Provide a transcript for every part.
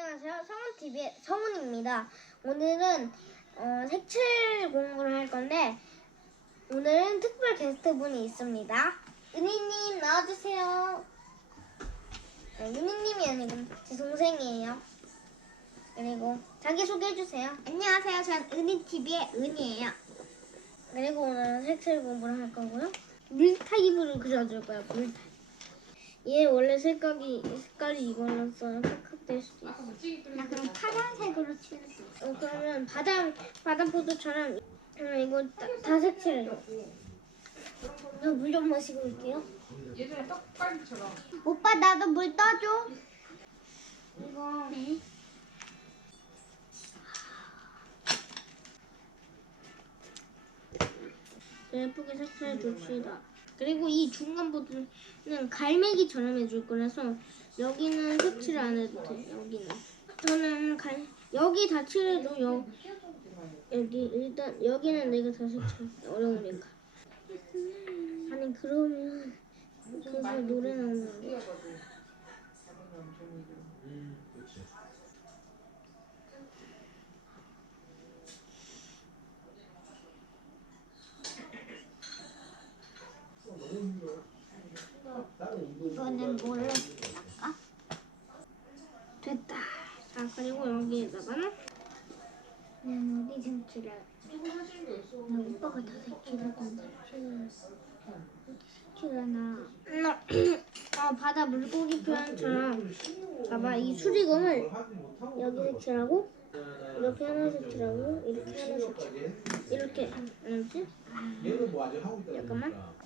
안녕하세요. 성훈TV의 성훈입니다. 오늘은 어, 색칠 공부를 할 건데 오늘은 특별 게스트분이 있습니다. 은희님 나와주세요. 네, 은희님이 아니고 제 동생이에요. 그리고 자기소개해주세요. 안녕하세요. 전 은희TV의 은이에요. 그리고 오늘은 색칠 공부를 할 거고요. 물타입으로 그려줄 거예요. 물타입. 얘 원래 색깔이 색깔이 이거라서 팍팍 될 수도 있어. 나 그럼 파란색으로 칠할게. 어, 그러면 바다 바다 포도처럼 음, 이거 다, 다 색 칠해줘. 저물 좀 마시고 올게요. 예전에 떡갈비처럼 오빠 나도 물 떠줘. 이거 네. 예쁘게 색칠해 줍시다. 그리고 이 중간 부분은 갈매기처럼 해줄 거라서 여기는 색칠 안 해도 돼. 여기는 저는 갈 여기 다 칠해도 여 여기 일단 여기는 내가 다 색칠 어려우니까. 아니 그러면 그래서 노래 나오는 거. 뛰어가지고 잡으면 종 이거는 뭘로 칠할까? 됐다. 자 그리고 여기에다가는 난 어디 있어? 나 오빠가 다 건데. 색칠하나? 어, 바다 물고기 표현처럼 봐봐 이 수리검을 여기 색칠하고 이렇게 하나 색칠하고 이렇게 하나 색칠 이렇게 알았지? 뭐 아직 하고 있다 잠깐만.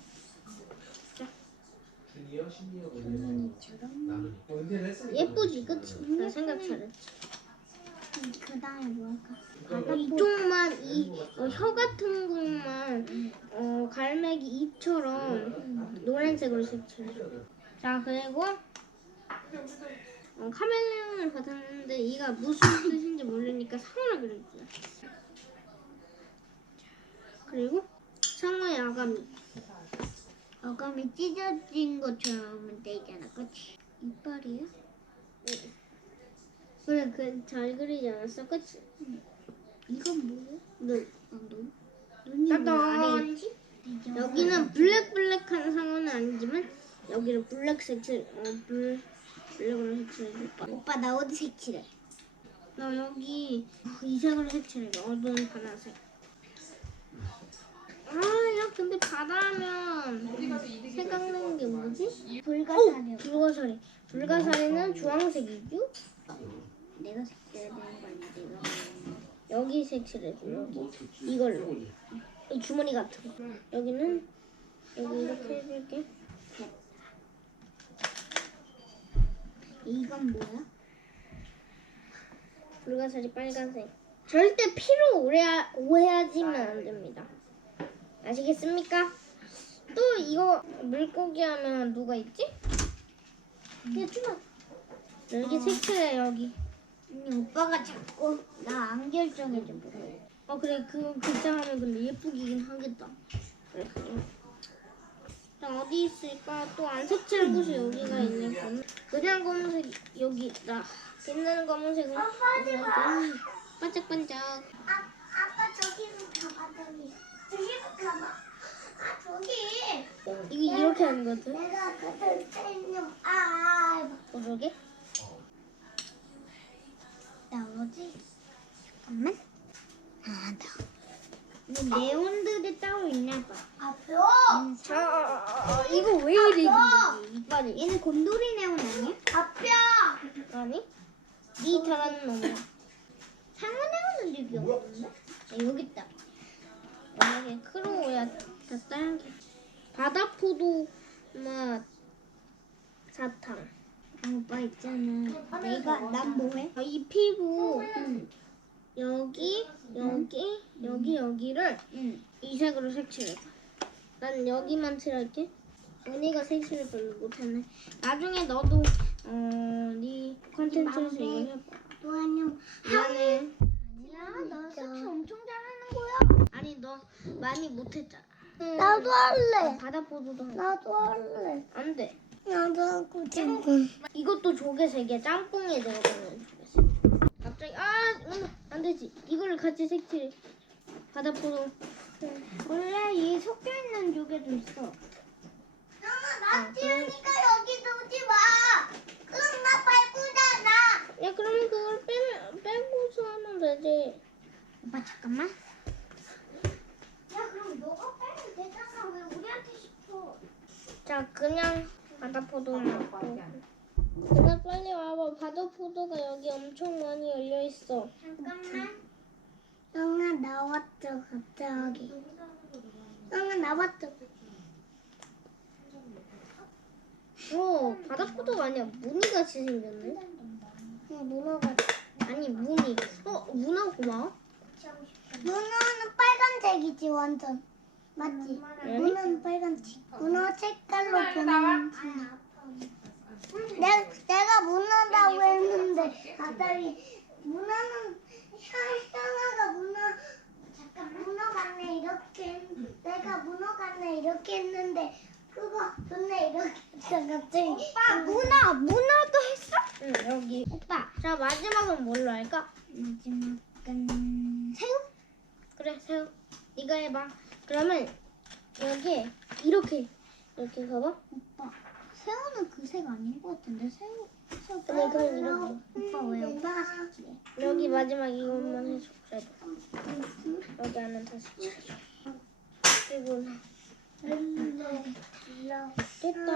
뭐. 나는 어, 은퇴를 했으니까. 예쁘지 그치? 나 생각 잘했지 그 다음에 뭐 할까? 바다 이쪽만 이 어, 혀 같은 곳만 어, 갈매기 입처럼 노란색으로 색칠해 자 그리고 어, 카멜레온을 받았는데 이가 무슨 뜻인지 모르니까 상어를 그려주세요 그리고 상어의 아가미 어감이 찢어진 것처럼 하면 되잖아, 그치? 이빨이야? 그래 그 잘 그리지 않았어 그치? 이건 뭐야? 눈 아, 눈? 눈이 왜 있지? 여기는 블랙 블랙한 상어는 아니지만 여기를 블랙 색칠 어, 블, 블랙으로 색칠해줄 거야 오빠 나 어디 색칠해? 너 여기 이 색으로 색칠해줘 어두운 파란색 아 야 근데 바다면 어디 가서 이득이 생각나는 게 뭐지? 불가사리. 불가사리 불가사리는 주황색이죠? 내가 색칠해야 되는 거 아니야, 내가? 여기 색칠해줘 여기 이걸로 이 주머니 같은 거 여기는 여기 이렇게 해줄게 이건 뭐야? 불가사리 빨간색. 절대 피로 오해하, 오해하지면 안 됩니다. 아시겠습니까? 또 이거 물고기 하면 누가 있지? 얘 주마. 여기 색칠해 여기. 아니, 오빠가 자꾸 나 안 결정해줘. 어 그래 그 글자하면 근데 예쁘긴 하겠다. 그래. 자 어디 있을까? 또 안 색칠한 곳이 여기가 있네. 검- 그냥 검은색 여기 있다. 빛나는 검은색은 여기. 반짝반짝. 아, 아빠 이거 이렇게 하는 거 같아. 내가 그들 때는 아, 어 저게? 나 어디? 잠깐만. 아, 나. 이거 네온들이 따로 있나 봐. 아, 뼈! 아, 이거 왜 이래 이게 이빨이 얘는 곰돌이 네온 아니야? 아, 뼈! 아니 이 잘하는 놈이야 상어 네온은 여기 없는데? 아, 여기 있다. 만약에 크로우야 다? 딸기 바다 포도 맛 사탕. 아, 오빠 있잖아. 내가, 난 뭐해? 아, 이 피부. 여기 여기 여기 여기를 응. 이 색으로 색칠해. 난 여기만 칠할게. 언니가 색칠을 별로 못하네. 나중에 너도 어네 컨텐츠에서 이거 해봐. 또 안녕. 미안해 많이 못했잖아. 나도 할래. 아, 바다포도도 나도 할래. 안 돼. 나도 하고 짬뽕. 이것도 조개색이야. 짬뽕에 들어가는 조개색. 갑자기 아안 되지. 이걸 같이 색칠해. 바다 보도. 원래 이 섞여 있는 조개도 있어. 자 그냥 바다포도만 밖에 먹고. 안 누나 빨리 와봐. 바다포도가 여기 엄청 많이 열려 있어. 잠깐만. 영아 나왔죠 갑자기. 영아 나왔죠. 어 바다포도가 아니야. 무늬같이 생겼네. 응 문어가. 아니 무늬. 어 문어 고마워. 문어는 빨간색이지 완전. 맞지? 응? 문어는 빨간색. 문어 색깔로. 보면. 내가 내가 문어라고 했는데 갑자기 문어는 현- 현아가 문어 잠깐 문어 같네 이렇게 했- 내가 문어 같네 이렇게 했는데 그거 좋네 이렇게 해서 갑자기 오빠 문어 문어도 했어? 응 여기. 오빠 자 마지막은 뭘로 할까? 마지막은 새우? 그래 새우. 네가 해봐. 그러면 여기 이렇게 이렇게 가봐. 오빠 새우는 그 색 아닌 것 같은데 새우 새우 그래, 그럼 이렇게. 오빠 왜 오빠가 색칠해? 여기 마지막 이것만 해줘. 그래도 여기 안은 다시 칠해줘. 그리고 됐다.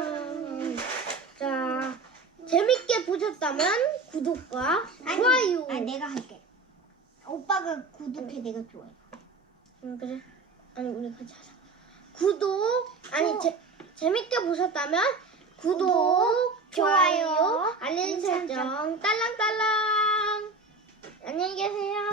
자 재밌게 보셨다면 구독과 좋아요. 아 내가 할게. 오빠가 구독해 내가 좋아해. 응 그래. 아니 우리 같이 하자. 구독 아니 제, 재밌게 보셨다면 구독, 구독 좋아요, 좋아요 알림 설정 딸랑딸랑 안녕히 계세요.